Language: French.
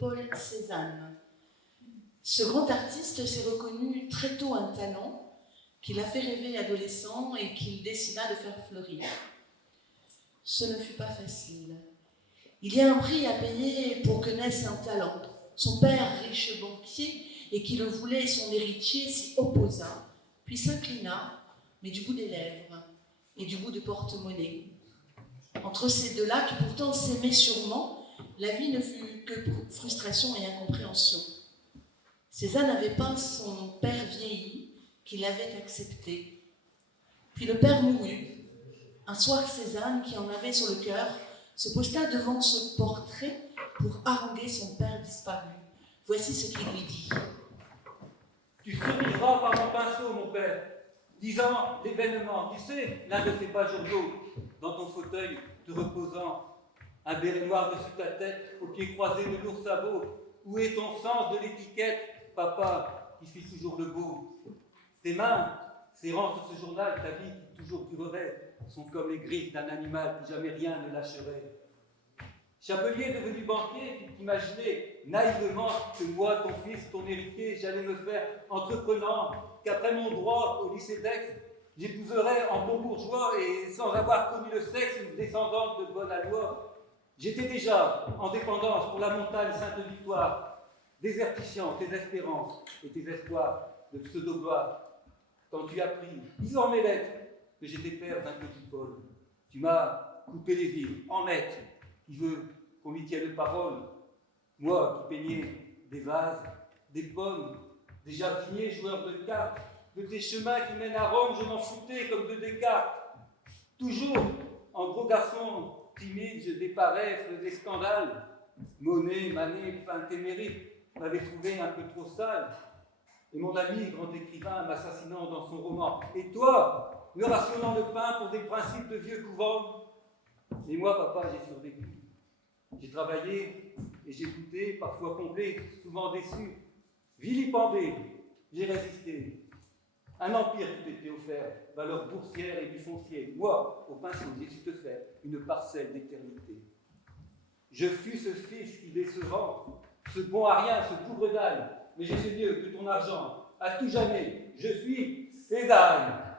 Paul Cézanne. Ce grand artiste s'est reconnu très tôt un talent qui l'a fait rêver adolescent et qu'il décida de faire fleurir. Ce ne fut pas facile. Il y a un prix à payer pour que naisse un talent. Son père, riche banquier, et qui le voulait son héritier, s'y opposa, puis s'inclina, mais du bout des lèvres et du bout de porte-monnaie. Entre ces deux-là, qui pourtant s'aimaient sûrement, la vie ne fut que frustration et incompréhension. Cézanne avait peint son père vieilli, qui l'avait accepté. Puis le père mourut. Un soir, Cézanne, qui en avait sur le cœur, se posta devant ce portrait pour haranguer son père disparu. Voici ce qu'il lui dit. Tu souriras par mon pinceau, mon père, disant l'événement. Tu sais, l'un de ces bas journaux, dans ton fauteuil, te reposant, un béret noir dessus ta tête, aux pieds croisés de lourds sabots. Où est ton sens de l'étiquette, papa, qui fait toujours le beau? Tes mains, serrant sur ce journal, ta vie qui toujours durerait, sont comme les griffes d'un animal qui jamais rien ne lâcherait. Chapelier devenu banquier, tu t'imaginais naïvement que moi, ton fils, ton héritier, j'allais me faire entreprenant, qu'après mon droit au lycée d'Aix, j'épouserais en bon bourgeois et sans avoir connu le sexe une descendante de bonne aloi. J'étais déjà en dépendance pour la montagne Sainte-Victoire, désertifiant tes espérances et tes espoirs de pseudo-gloire. Quand tu as appris, lisant mes lettres, que j'étais père d'un petit Paul, tu m'as coupé les villes en miettes, qui veut qu'on lui tienne parole. Moi qui peignais des vases, des pommes, des jardiniers joueurs de cartes, de tes chemins qui mènent à Rome, je m'en foutais comme de Descartes. Toujours, en gros garçon timide, je déparais, faisais scandale. Monet, Manet, Peintémérite m'avaient trouvé un peu trop sale. Et mon ami, grand écrivain, m'assassinant dans son roman. Et toi, me rationnant le pain pour des principes de vieux couvent. Et moi, papa, j'ai survécu. J'ai travaillé et j'ai goûté, parfois comblé, souvent déçu, vilipendé, j'ai résisté. Un empire qui t'était offert, valeur boursière et du foncier. Moi, au pinceau, j'ai su te faire une parcelle d'éternité. Je fus ce fils qui décevant, ce bon à rien, ce bougre d'âne, mais j'ai fait mieux que ton argent. À tout jamais, je suis Cézanne.